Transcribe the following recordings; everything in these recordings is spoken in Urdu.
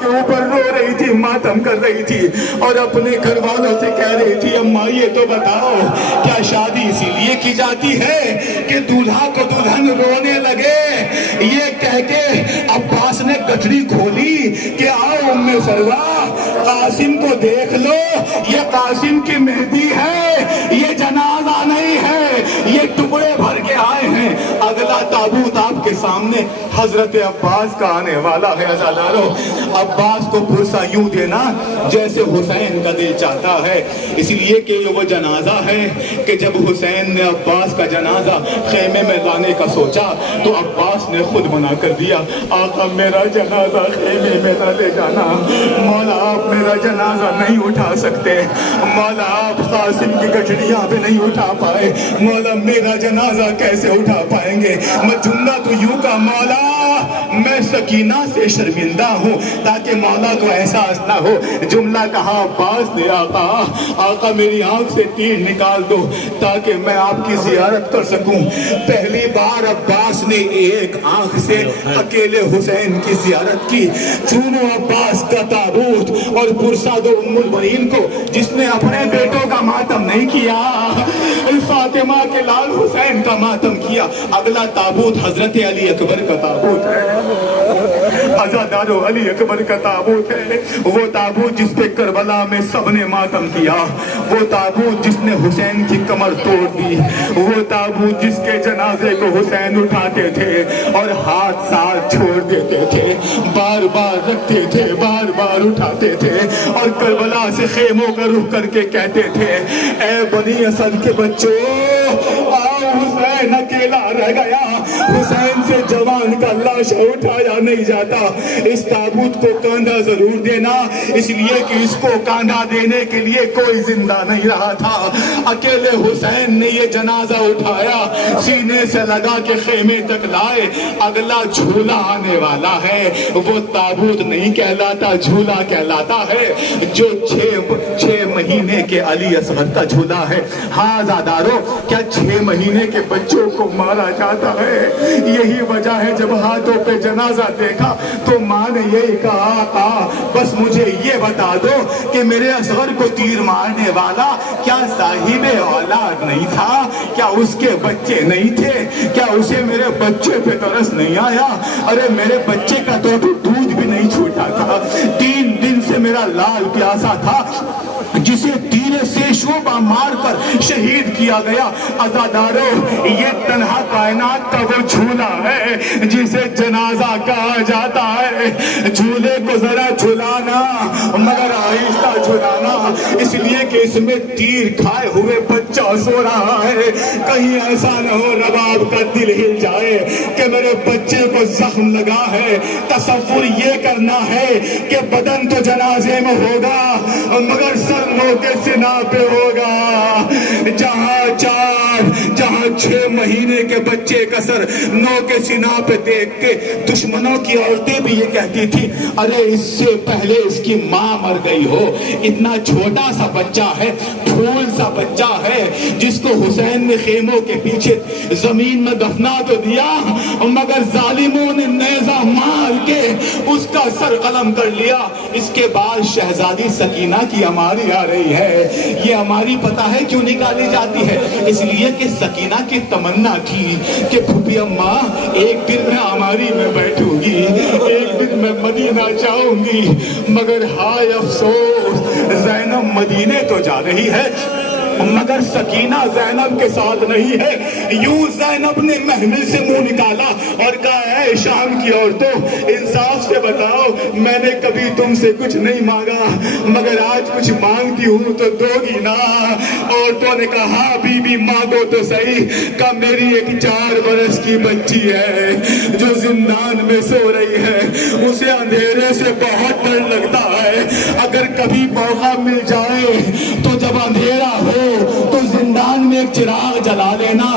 کے اوپر رو رہی تھی، ماتم کر رہی تھی اور اپنے گھر والوں سے کہہ رہی تھی اماں یہ تو بتاؤ کیا شادی اسی لیے کی جاتی ہے کہ دولہا کو دلہن رونے لگے؟ یہ کہہ کے عباس نے گٹھڑی کھولی کہ آؤ ام فروا قاسم کو دیکھ لو، یہ قاسم کی مہدی ہے، یہ جنازہ نہیں ہے، یہ ٹکڑے بھر کے آئے ہیں۔ اگلا تابوت آپ کے سامنے حضرت عباس کا آنے والا ہے۔ عزادارو عباس کو پرسہ یوں دینا جیسے حسین کا دل چاہتا ہے، اس لیے کہ وہ جنازہ ہے کہ جب حسین نے عباس کا جنازہ خیمے میں لانے کا سوچا تو عباس نے خود منع کر دیا، آقا میرا جنازہ خیمے میں نہ لے جانا، مولا آپ میرا جنازہ نہیں اٹھا سکتے، مولا آپ قاسم کی گٹھڑیاں پہ نہیں اٹھا پائے، مولا میرا جنازہ کیسے اٹھا پائیں گے؟ میں جملہ تو یوں کا مولا میں سکینہ سے شرمندہ ہوں تاکہ مولا کو احساس نہ ہو۔ جملہ کہا عباس نے آقا میری آنکھ سے تیر نکال دو تاکہ میں آپ کی زیارت کر سکوں۔ پہلی بار عباس نے ایک آنکھ سے اکیلے حسین کی زیارت کی۔ چونو عباس کا تابوت اور پرسہ دو ام البنین کو جس نے اپنے بیٹوں کا ماتم نہیں کیا، فاطمہ کے لال حسین کا ماتم کیا۔ اگلا تابوت حضرت علی اکبر کا تابوت ہے، عزادارو علی اکبر کا تابوت ہے، وہ تابوت جس پہ کربلا میں سب نے ماتم کیا، وہ تابوت جس نے حسین کی کمر توڑ دی، وہ تابوت جس کے جنازے کو حسین اٹھاتے تھے اور ہاتھ ساتھ چھوڑ دیتے تھے، بار بار رکھتے تھے، بار بار اٹھاتے تھے اور کربلا سے خیموں کا رخ کر کے کہتے تھے اے بنی اسد کے بچوں آؤ، حسین اکیلا رہ گیا، حسین سے جوان کا لاشا اٹھایا نہیں جاتا، اس تابوت کو کاندھا ضرور دینا، اس لیے کہ اس کو کاندھا دینے کے لیے کوئی زندہ نہیں رہا تھا۔ اکیلے حسین نے یہ جنازہ اٹھایا، سینے سے لگا کے خیمے تک لائے۔ اگلا جھولا آنے والا ہے، وہ تابوت نہیں کہلاتا، جھولا کہلاتا ہے، جو 6 مہینے کے علی اصغر کا جھولا ہے۔ ہاں زادارو کیا 6 مہینے کے بچوں کو مارا جاتا ہے؟ یہی وجہ ہے جب ہاتھوں پہ جنازہ دیکھا تو ماں نے یہی کہا آقا بس مجھے یہ بتا دو کہ میرے اصغر کو تیر مارنے والا کیا صاحب اولاد نہیں تھا؟ کیا اس کے بچے نہیں تھے؟ کیا اسے میرے بچے پہ ترس نہیں آیا؟ ارے میرے بچے کا تو دودھ بھی نہیں چھوٹا تھا، 3 دن سے میرا لال پیاسا تھا جسے تیر سے شعبہ مار کر شہید کیا گیا۔ عزادارو یہ تنہا کائنات کا وہ جھولا ہے جسے جنازہ کہا جاتا ہے۔ جھولے کو ذرا جھلانا مگر آہستہ جھلانا، اس لیے کہ اس میں تیر کھائے ہوئے بچہ سو رہا ہے، کہیں ایسا نہ ہو رباب کا دل ہل جائے کہ میرے بچے کو زخم لگا ہے۔ تصور یہ کرنا ہے کہ بدن تو جنازے میں ہوگا مگر سر نو کے سینہ پہ ہوگا، جہاں 6 مہینے کے بچے کا سر نو کے سینہ پہ دیکھ کے دشمنوں کی عورتیں بھی یہ کہتی تھی ارے اس سے پہلے اس کی ماں مر گئی ہو، اتنا چھوٹا سا بچہ ہے، پھول سا بچہ ہے جس کو حسین نے خیموں کے پیچھے زمین میں دفنا تو دیا مگر ظالموں نے نیزہ مار کے اس کا سر قلم کر لیا۔ اس کے بعد شہزادی سکینہ کی ہماری آ رہی ہے، یہ ہماری پتہ ہے کیوں نکالی جاتی ہے؟ اس لیے کہ سکینہ کی تمنا تھی کہ پھوپھی اماں ایک دن میں ہماری میں بیٹھوں گی، ایک دن میں مدینہ جاؤں گی، مگر ہائے افسوس زینب مدینے تو جا رہی ہے مگر سکینہ زینب کے ساتھ نہیں ہے۔ یوں زینب نے محمل سے منہ نکالا اور کہا اے شام کی عورتوں انصاف سے بتاؤ میں نے کبھی تم سے کچھ نہیں مانگا مگر آج کچھ مانگتی ہوں تو دو گی نا؟ عورتوں نے کہا بی بی مانگو تو صحیح، کہ میری ایک 4 برس کی بچی ہے جو زندان میں سو رہی ہے، اسے اندھیرے سے بہت ڈر لگتا ہے، اگر کبھی موقع مل جائے تو جب اندھیرا ہو تو زندان میں ایک چراغ جلا لینا،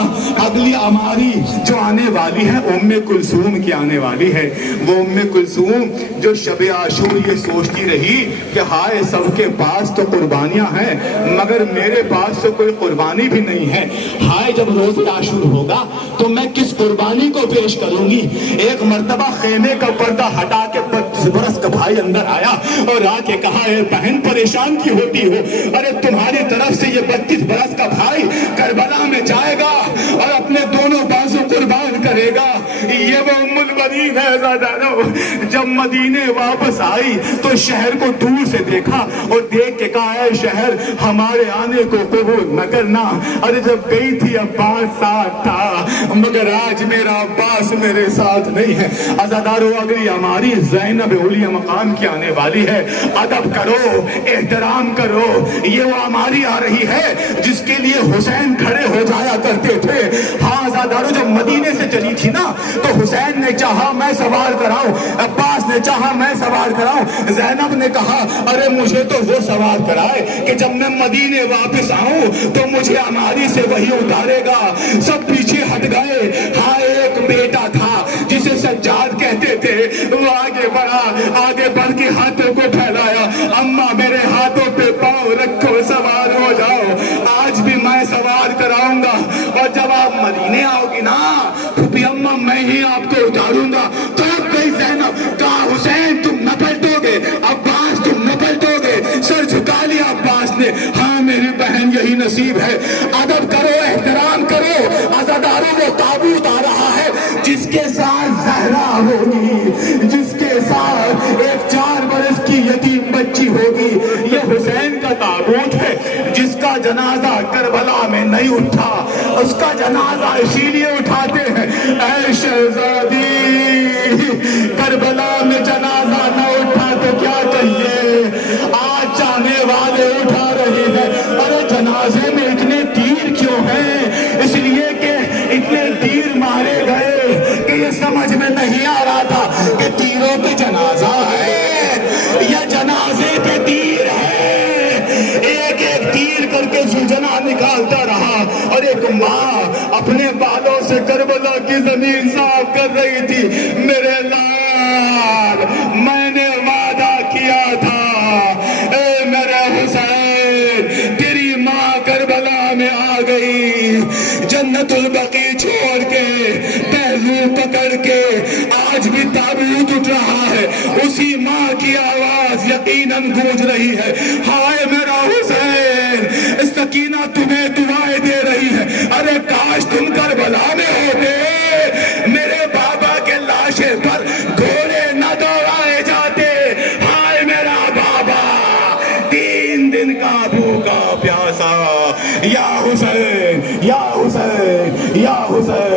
اگلی ہماری جو آنے والی والی ہے ام کلثوم کی آنے والی ہے. وہ ام کلثوم جو شب عاشور یہ سوچتی رہی کہ ہائے سب کے پاس تو قربانیاں ہیں مگر میرے پاس تو کوئی قربانی بھی نہیں ہے. ہائے جب روز عاشور ہوگا تو میں کس قربانی کو پیش کروں گی. ایک مرتبہ خیمے کا پردہ ہٹا کے 32 برس کا بھائی اندر آیا اور آ کے کہا اے بہن پریشان کی ہوتی ہو؟ ارے تمہاری طرف سے یہ 32 برس کا بھائی کربلا میں جائے گا اور اپنے دونوں بازو قربان کرے گا. یہ وہ ام البنین ہے زادانو. جب مدینے واپس آئی تو شہر کو دور سے دیکھا اور دیکھ کے کہا اے شہر ہمارے آنے کو قبول نہ کرنا. ارے جب گئی تھی عباس ساتھ تھا مگر آج میرا عباس میرے ساتھ نہیں ہے. عزادارو اگلی ہماری زینب اولیاء مقام کی آنے والی ہے. ادب کرو احترام کرو. یہ وہ ہماری آ رہی ہے جس کے لیے حسین کھڑے ہو جایا کرتے تھے. ہاں عزادارو جب مدینے سے چلی تھی نا تو حسین نے چاہا میں سوار کراؤں, عباس نے چاہا میں سوار کراؤں, زینب نے کہا ارے مجھے تو وہ سوار کرائے کہ جب میں مدینے واپس آؤں تو مجھے ہماری سے وہی اتارے گا. سب پیچھے ہٹ گئے. ہاں ایک بیٹا تھا جسے سجاد کہتے تھے, وہ آگے بڑھا, آگے بڑھ کے ہاتھوں کو پھیلایا, اماں میرے ہاتھوں پہ پاؤں رکھو سوار ہو جاؤ, آج بھی میں سوار کراؤں گا. اور جب آپ مدینے آؤ گی نا پھوپھی اماں میں ہی آپ کو اتاروں گا. تو اب گئی زینب, کہا حسین تم نہ پلٹو گے, عباس تم نہ پلٹو گے. سر جھکا لیا عباس نے. ہاں میری بہن یہی نصیب ہے. ادب کرو احترام کرو. عزادارو وہ تابوت آ رہا ہے جس کے ساتھ زہرا ہوگی, جس کے ساتھ ایک 4 برس کی یتیم بچی ہوگی. یہ حسین کا تابوت ہے جس کا جنازہ کربلا میں نہیں اٹھا. اس کا جنازہ اسی لیے اٹھاتے ہیں اے شہزادی کربلا میں جنازہ نہ اٹھا تو کیا کہیے. آج چاہنے والے اٹھا رہے ہیں. ارے جنازے میں اتنے تیر کیوں ہیں؟ اس لیے کہ اتنے تیر مارے گئے کہ یہ سمجھ میں نہیں آ رہا تھا کہ تیروں پہ جنازہ ہے یا جنازے پہ تیر ہے. ایک ایک تیر کر کے زلجنا نکالتا رہا اور ایک ماں اپنے بالوں سے کربلا کی زمین صاف کر رہی تھی. میرے لال میں نے وعدہ کیا تھا اے میرے حسین تیری ماں کربلا میں آ گئی, جنت البقیع چھوڑ کے پہلو پکڑ کے آج بھی تابوت اٹھ رہا ہے. اسی ماں کی آواز یقیناً گونج رہی ہے. ہائے میرا حسین, سکینہ تمہیں دعائیں دے رہی ہے. ارے کاش تم کربلا میں ہوتے, میرے بابا کے لاشے پر گھوڑے نہ دوڑائے جاتے. ہائے میرا بابا 3 دن کا بھوکا پیاسا, یا حسین یا حسین یا حسین.